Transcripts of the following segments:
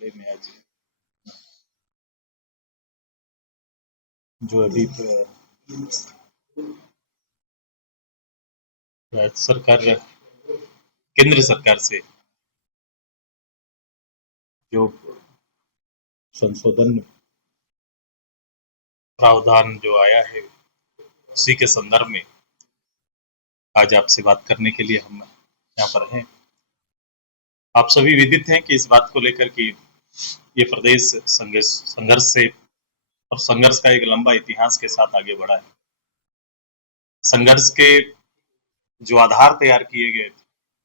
हाल में आज जो अभी राज्य सरकार केंद्र सरकार से जो संशोधन प्रावधान जो आया है उसी के संदर्भ में आज आपसे बात करने के लिए हम यहाँ पर हैं। आप सभी विदित हैं कि इस बात को लेकर कि ये प्रदेश संघर्ष से और संघर्ष का एक लंबा इतिहास के साथ आगे बढ़ा है। संघर्ष के जो आधार तैयार किए गए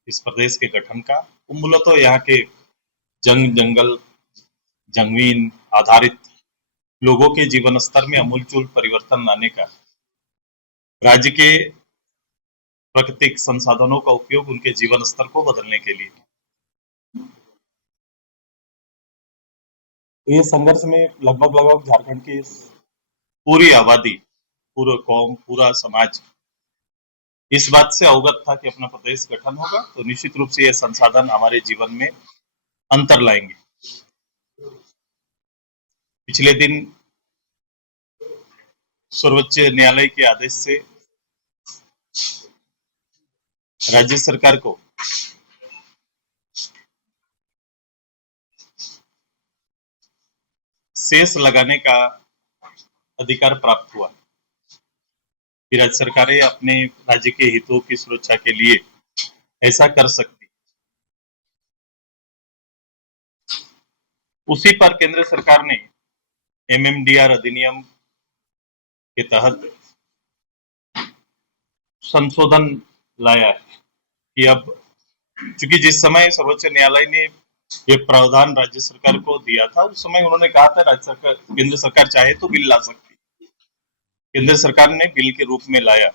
इस प्रदेश के गठन का, वो मूलतः यहाँ के जंगल जंगीन आधारित लोगों के जीवन स्तर में अमूलचूल परिवर्तन लाने का, राज्य के प्राकृतिक संसाधनों का उपयोग उनके जीवन स्तर को बदलने के लिए। ये संघर्ष में लगभग झारखंड की पूरी आबादी, पूरा कौम, पूरा समाज इस बात से अवगत था कि अपना प्रदेश गठन होगा तो निश्चित रूप से ये संसाधन हमारे जीवन में अंतर लाएंगे। पिछले दिन सर्वोच्च न्यायालय के आदेश से राज्य सरकार को सेस लगाने का अधिकार प्राप्त हुआ कि राज्य सरकारें अपने राज्य के हितों की सुरक्षा के लिए ऐसा कर सकती। उसी पर केंद्र सरकार ने एमएमडीआर अधिनियम के तहत संशोधन लाया है कि अब चूंकि जिस समय सर्वोच्च न्यायालय ने ये प्रावधान राज्य सरकार को दिया था, उस समय उन्होंने कहा था राज्य सरकार, केंद्र सरकार चाहे तो बिल ला सकती। केंद्र सरकार ने बिल के रूप में लाया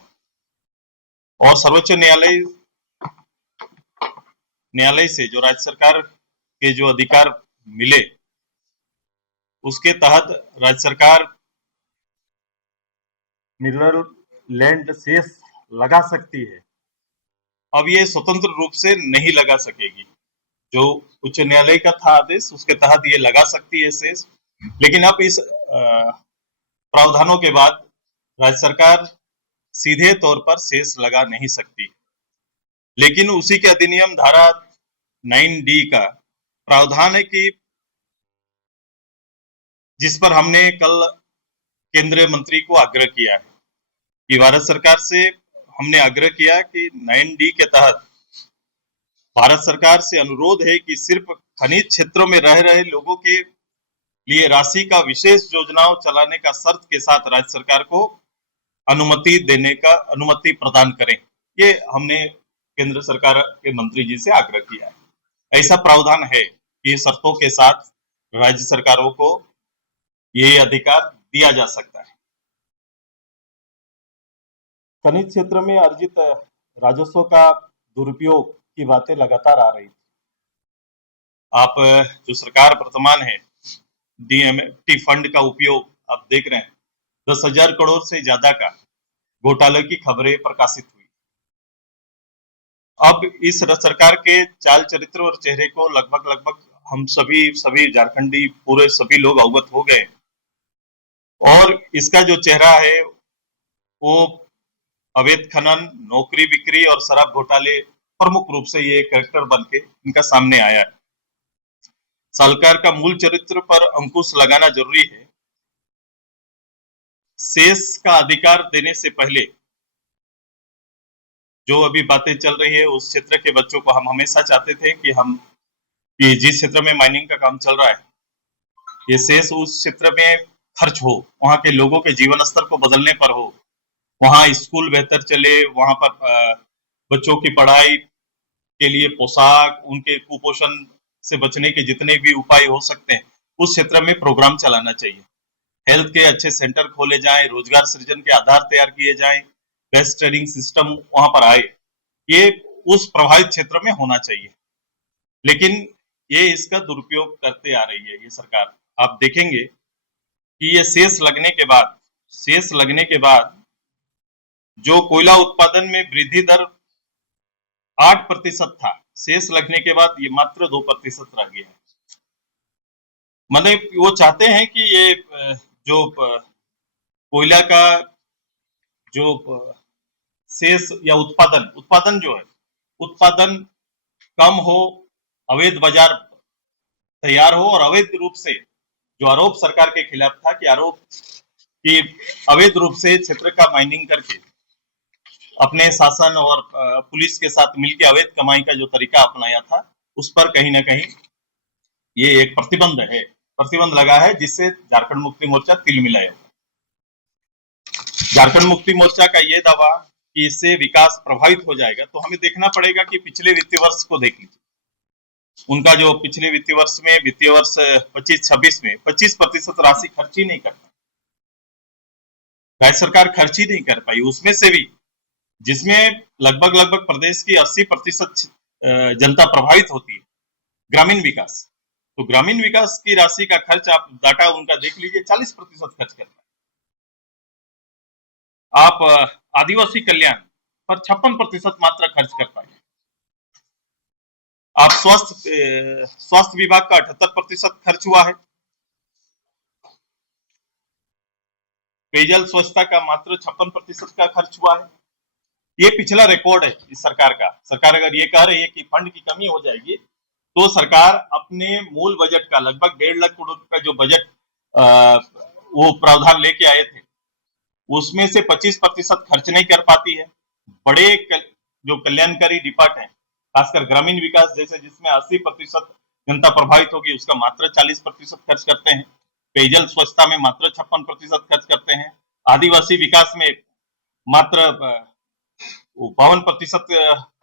और सर्वोच्च न्यायालय से जो राज्य सरकार के जो अधिकार मिले उसके तहत राज्य सरकार मिनरल लैंड सेस लगा सकती है। अब ये स्वतंत्र रूप से नहीं लगा सकेगी। जो उच्च न्यायालय का था आदेश, उसके तहत ये लगा सकती है सेस, लेकिन अब इस प्रावधानों के बाद राज्य सरकार सीधे तौर पर सेस लगा नहीं सकती। लेकिन उसी के अधिनियम धारा 9D का प्रावधान है कि जिस पर हमने कल केंद्रीय मंत्री को आग्रह किया है कि भारत सरकार से हमने आग्रह किया कि 9D के तहत भारत सरकार से अनुरोध है कि सिर्फ खनिज क्षेत्रों में रह रहे लोगों के लिए राशि का विशेष योजनाओं चलाने का शर्त के साथ राज्य सरकार को अनुमति प्रदान करें। ये हमने केंद्र सरकार के मंत्री जी से आग्रह किया है। ऐसा प्रावधान है कि शर्तों के साथ राज्य सरकारों को ये अधिकार दिया जा सकता है। खनिज क्षेत्र में अर्जित राजस्व का दुरुपयोग की बातें लगातार आ रही थी। आप जो सरकार वर्तमान है, डीएमएफटी फंड का उपयोग आप देख रहे हैं, 10,000 करोड़ से ज्यादा का घोटाले की खबरें प्रकाशित हुई। अब इस सरकार के चाल चरित्र और चेहरे को लगभग हम सभी झारखंडी पूरे सभी लोग अवगत हो गए और इसका जो चेहरा है वो अवैध खनन, नौकरी बिक्री और शराब घोटाले प्रमुख रूप से ये कैरेक्टर बन के इनका सामने आया है। सरकार का मूल चरित्र पर अंकुश लगाना जरूरी है। सेस का अधिकार देने से पहले जो अभी बातें चल रही है, उस क्षेत्र के बच्चों को हम हमेशा चाहते थे कि जिस क्षेत्र में माइनिंग का काम चल रहा है, ये सेस उस क्षेत्र में खर्च हो, वहां के लोगों के जीवन स्तर को बदलने पर हो, वहां स्कूल बेहतर चले, वहां पर बच्चों की पढ़ाई के लिए पोशाक, उनके कुपोषण से बचने के जितने भी उपाय हो सकते हैं, उस क्षेत्र में प्रोग्राम चलाना चाहिए। हेल्थ के अच्छे सेंटर खोले जाएं, रोजगार सृजन के आधार तैयार किए जाएं, बेस्ट ट्रेनिंग सिस्टम वहां पर आए, ये उस प्रभावित क्षेत्र में होना चाहिए। लेकिन ये इसका दुरुपयोग करते आ रही है ये सरकार। आप देखेंगे कि ये सेस लगने के बाद जो कोयला उत्पादन में वृद्धि दर 8% था, सेस लगने के बाद ये मात्र 2% रह गया है। मतलब वो चाहते हैं कि ये जो कोयला का जो शेष या उत्पादन उत्पादन जो है उत्पादन कम हो, अवैध बाजार तैयार हो और अवैध रूप से जो आरोप सरकार के खिलाफ था कि आरोप कि अवैध रूप से क्षेत्र का माइनिंग करके अपने शासन और पुलिस के साथ मिलकर अवैध कमाई का जो तरीका अपनाया था उस पर कहीं ना कहीं ये एक प्रतिबंध लगा है, जिससे झारखंड मुक्ति मोर्चा तिल मिलाया। झारखंड मुक्ति मोर्चा का ये दावा कि इससे विकास प्रभावित हो जाएगा, तो हमें देखना पड़ेगा कि पिछले वित्तीय वर्ष को देख लीजिए। उनका जो पिछले वित्तीय वर्ष में वित्तीय वर्ष 25-26 में 25% राशि खर्च ही नहीं करता, राज्य सरकार खर्च ही नहीं कर पाई। उसमें से भी जिसमें लगभग प्रदेश की 80% जनता प्रभावित होती है, ग्रामीण विकास, तो ग्रामीण विकास की राशि का खर्च आप डाटा उनका देख लीजिए, 40% खर्च करता है। आप आदिवासी कल्याण पर 56% मात्र खर्च कर पाए। आप स्वास्थ्य विभाग का 78% खर्च हुआ है। पेयजल स्वच्छता का मात्र 56% का खर्च हुआ है। ये पिछला रिकॉर्ड है इस सरकार का। सरकार अगर ये कह रही है कि फंड की कमी हो जाएगी, तो सरकार अपने मूल बजट का लगभग 1.5 लाख करोड़ का जो बजट वो प्रावधान लेके आए थे, उसमें से 25% खर्च नहीं कर पाती है। बड़े जो कल्याणकारी डिपार्ट है, खासकर ग्रामीण विकास जैसे जिसमें 80% जनता प्रभावित होगी, उसका मात्र 40% खर्च करते हैं। पेयजल स्वच्छता में मात्र 56% खर्च करते हैं। आदिवासी विकास में मात्र 52%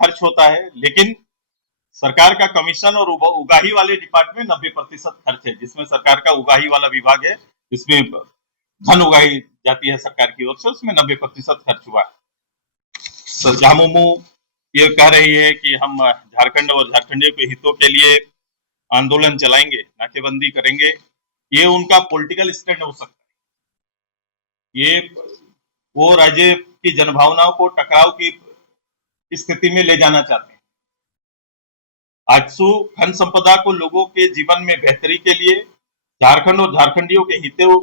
खर्च होता है। लेकिन सरकार का कमीशन और उगाही वाले डिपार्टमेंट 90% खर्च है, जिसमें सरकार का उगाही वाला विभाग है, जिसमें धन उगाई जाती है सरकार की ओर से, उसमें 90% खर्च हुआ है। झामुमो ये कह रही है कि हम झारखंड और झारखंडियों के हितों के लिए आंदोलन चलाएंगे, नाकेबंदी करेंगे। ये उनका पॉलिटिकल स्टैंड हो सकता है। ये वो राज्य की जनभावनाओं को टकराव की स्थिति में ले जाना चाहते हैं। आजसू खन संपदा को लोगों के जीवन में बेहतरी के लिए झारखंड और झारखंडियों के हितों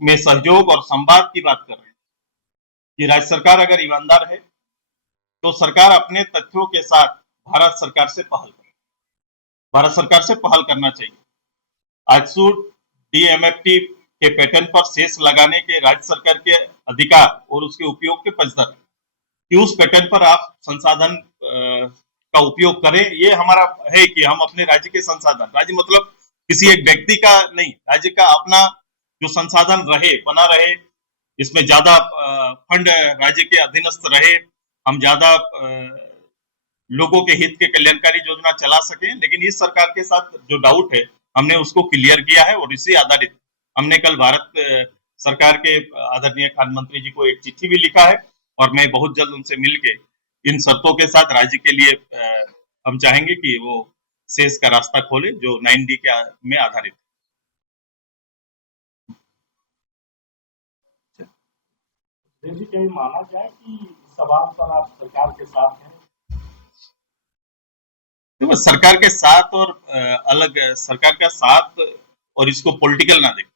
में सहयोग और संवाद की बात कर रहे हैं कि राज्य सरकार अगर ईमानदार है तो सरकार अपने तथ्यों के साथ भारत सरकार से पहल करना चाहिए। आजसू डीएमएफटी के पैटर्न पर शेष लगाने के राज्य सरकार के अधिकार और उसके उपयोग के पक्षधर है कि उस पैटर्न पर आप संसाधन का उपयोग करें। ये हमारा है कि हम अपने राज्य के संसाधन, राज्य मतलब किसी एक व्यक्ति का नहीं, राज्य का अपना जो संसाधन बना रहे, इसमें ज्यादा फंड राज्य के अधीनस्थ रहे, हम ज्यादा लोगों के हित के कल्याणकारी योजना चला सके। लेकिन इस सरकार के साथ जो डाउट है, हमने उसको क्लियर किया है और इसी आधारित हमने कल भारत सरकार के आदरणीय खान मंत्री जी को एक चिट्ठी भी लिखा है और मैं बहुत जल्द उनसे मिलके इन शर्तों के साथ राज्य के लिए हम चाहेंगे कि वो शेष का रास्ता खोले जो 9D में आधारित है। माना जाए कि सवाल पर आप सरकार के साथ हैं? तो सरकार के साथ और अलग सरकार का साथ और इसको पॉलिटिकल ना देखें।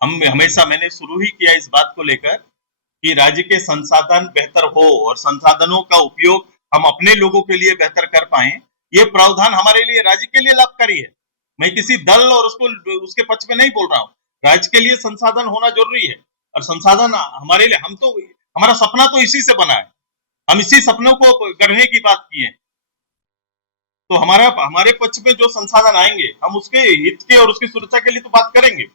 हम हमेशा, मैंने शुरू ही किया इस बात को लेकर कि राज्य के संसाधन बेहतर हो और संसाधनों का उपयोग हम अपने लोगों के लिए बेहतर कर पाए, ये प्रावधान हमारे लिए, राज्य के लिए लाभकारी है। मैं किसी दल और उसके पक्ष में नहीं बोल रहा हूँ। राज्य के लिए संसाधन होना जरूरी है और संसाधन हमारे लिए, हमारा सपना तो इसी से बना है, हम इसी सपनों को गढ़ने की बात की है। तो हमारे पक्ष में जो संसाधन आएंगे, हम उसके हित के और उसकी सुरक्षा के लिए तो बात करेंगे।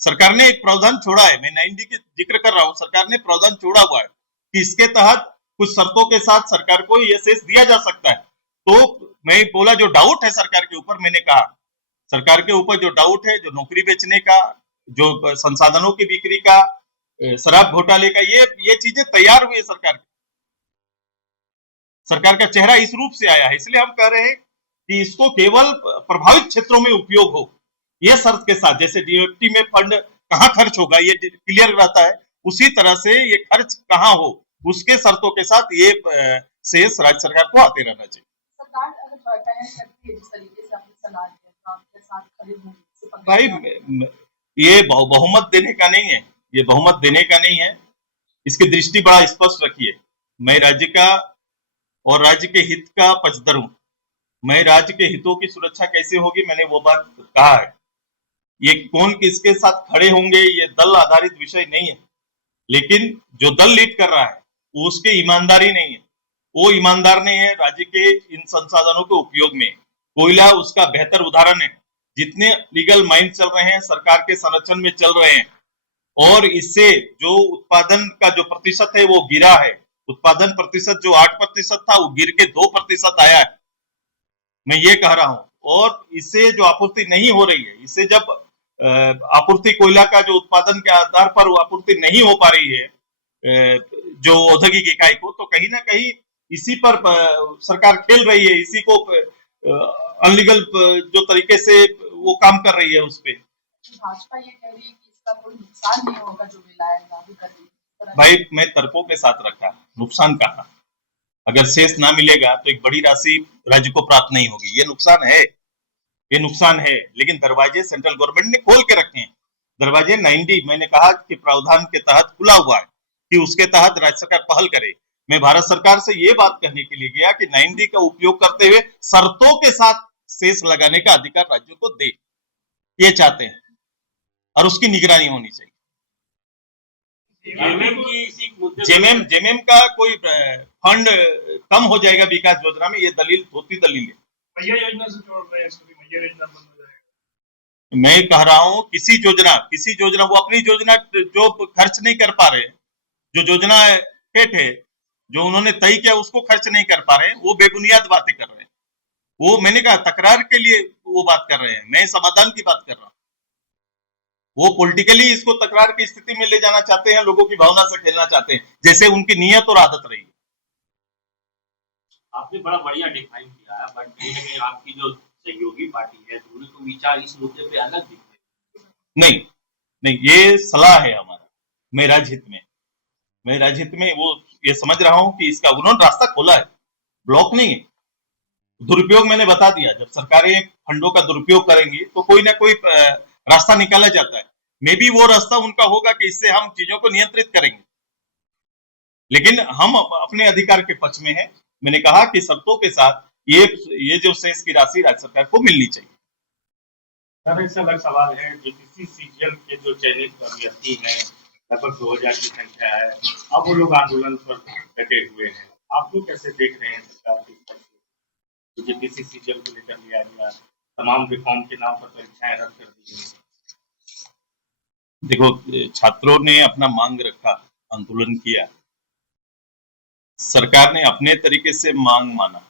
सरकार ने एक प्रावधान छोड़ा है, मैं 9D की जिक्र कर रहा हूँ, सरकार ने प्रावधान छोड़ा हुआ है कि इसके तहत कुछ शर्तों के साथ सरकार को ये शेष दिया जा सकता है। तो मैं बोला जो डाउट है सरकार के ऊपर, मैंने कहा सरकार के ऊपर जो डाउट है, जो नौकरी बेचने का, जो संसाधनों की बिक्री का, शराब घोटाले का, ये चीजें तैयार हुई है सरकार का चेहरा इस रूप से आया है। इसलिए हम कह रहे हैं कि इसको केवल प्रभावित क्षेत्रों में उपयोग हो, ये शर्त के साथ, जैसे डीएफटी में फंड कहाँ खर्च होगा ये क्लियर रहता है, उसी तरह से ये खर्च कहाँ हो उसके शर्तों के साथ ये शेष राज्य सरकार को आते रहना चाहिए। सरकार अगर करती है जिस तरीके से आपने सलाह दिया, तो आपके साथ खड़े होंगे भाई ये बहुमत देने का नहीं है, ये बहुमत देने का नहीं है। इसकी दृष्टि बड़ा स्पष्ट रखिए। मैं राज्य का और राज्य के हित का पक्षधर हूं। मैं राज्य के हितों की सुरक्षा कैसे होगी, मैंने वो बात कहा है। ये कौन किसके साथ खड़े होंगे ये दल आधारित विषय नहीं है, लेकिन जो दल लीड कर रहा है वो उसकी ईमानदारी नहीं है। वो ईमानदार नहीं है राज्य के इन संसाधनों के उपयोग में। कोयला उसका बेहतर उदाहरण है। जितने लीगल माइन चल रहे हैं सरकार के संरक्षण में चल रहे हैं, और इससे जो उत्पादन का जो प्रतिशत है वो गिरा है। उत्पादन प्रतिशत जो 8% था वो गिर के 2% आया है, मैं ये कह रहा हूं। और इससे जो आपूर्ति नहीं हो रही है, इससे जब आपूर्ति कोयला का जो उत्पादन के आधार पर वो आपूर्ति नहीं हो पा रही है जो औद्योगिक इकाई को, तो कहीं ना कहीं इसी पर सरकार खेल रही है, इसी को अनलीगल जो तरीके से वो काम कर रही है उस पे। भाजपा ये कह रही है कि इसका कोई नुकसान नहीं होगा जो मिला है लागू कर रही है। भाई मैं तर्कों के साथ रखा, नुकसान कहा। अगर शेष ना मिलेगा तो एक बड़ी राशि राज्य को प्राप्त नहीं होगी, ये नुकसान है, ये नुकसान है। लेकिन दरवाजे सेंट्रल गवर्नमेंट ने खोल के रखे हैं। दरवाजे 90 मैंने कहा कि प्रावधान के तहत खुला हुआ है कि उसके तहत राज्य सरकार पहल करे। मैं भारत सरकार से ये बात कहने के लिए गया कि 90 का उपयोग करते हुए शर्तों के साथ शेष लगाने का अधिकार राज्यों को दे, ये चाहते हैं, और उसकी निगरानी होनी चाहिए। जेएमएम का कोई फंड कम हो जाएगा विकास योजना में, ये दलील धोती दलील है। मैया योजना से जोड़ रहे हैं, मैया योजना बंद हो जाएगा। मैं कह रहा हूं किसी योजना वो अपनी योजना जो खर्च नहीं कर पा रहे, जो योजना हेठ है जो उन्होंने तय किया उसको खर्च नहीं कर पा रहे, वो बेबुनियाद बातें कर रहे हैं। वो मैंने कहा तकरार के लिए वो बात कर रहे हैं, मैं समाधान की बात कर रहा हूं। वो पॉलिटिकली इसको तकरार की स्थिति में ले जाना चाहते हैं, लोगों की भावना से खेलना चाहते हैं, जैसे उनकी नियत और आदत रही। आपने बड़ा बढ़िया डिफाइन किया है, बट कहीं ना कहीं आपकी जो सहयोगी पार्टी है दोनों को विचार इस मुद्दे पे अलग दिखते हैं। नहीं, ये सलाह है हमारा। मैं राजहित में वो ये समझ रहा हूं कि इसका उन्होंने रास्ता खोला है, ब्लॉक नहीं है। दुरुपयोग मैंने बता दिया, जब सरकारें फंडों का दुरुपयोग करेंगी तो कोई ना कोई रास्ता निकाला जाता है। मे बी वो रास्ता उनका होगा कि इससे हम चीजों को नियंत्रित करेंगे, लेकिन हम अपने अधिकार के पक्ष में हैं। मैंने कहा कि शर्तों के साथ ये जो शेष की राशि राज्य सरकार को मिलनी चाहिए। सर इससे अलग सवाल है, जेपीसी सीजीएल के जो चयनित अभ्यर्थी हैं लगभग 2000 की संख्या है, अब वो लोग आंदोलन पर डटे हुए हैं। आप लोग कैसे देख रहे हैं सरकार की तरफ से जेपीसी सीजीएल को लेकर लिया गया, तमाम रिफॉर्म के नाम पर परीक्षाएं रद्द कर दी गई? देखो, छात्रों ने अपना मांग रखा, आंदोलन किया, सरकार ने अपने तरीके से मांग माना।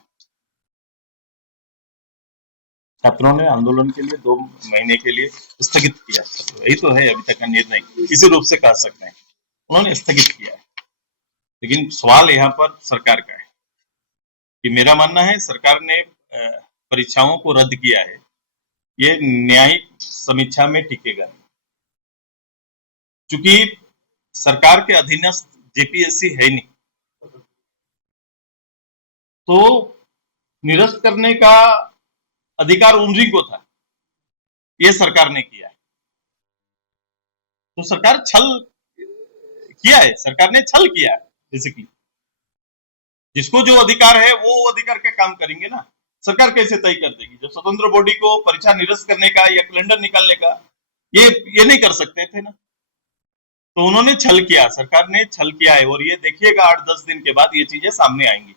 छात्रों ने आंदोलन के लिए 2 महीने के लिए स्थगित किया, यही तो है अभी तक का निर्णय, किसी रूप से कह सकते हैं उन्होंने स्थगित किया है। लेकिन सवाल यहाँ पर सरकार का है कि मेरा मानना है सरकार ने परीक्षाओं को रद्द किया है, ये न्यायिक समीक्षा में टिकेगा। चूंकि सरकार के अधीनस्थ जेपीएससी है नहीं, तो निरस्त करने का अधिकार उन्हीं को था, ये सरकार ने किया है। तो सरकार सरकार ने छल किया है बेसिकली। जिसको जो अधिकार है वो अधिकार के काम करेंगे ना, सरकार कैसे तय कर देगी? जो स्वतंत्र बॉडी को परीक्षा निरस्त करने का या कैलेंडर निकालने का ये नहीं कर सकते थे ना, तो उन्होंने छल किया, सरकार ने छल किया है। और ये देखिएगा 8-10 दिन के बाद ये चीजें सामने आएंगी।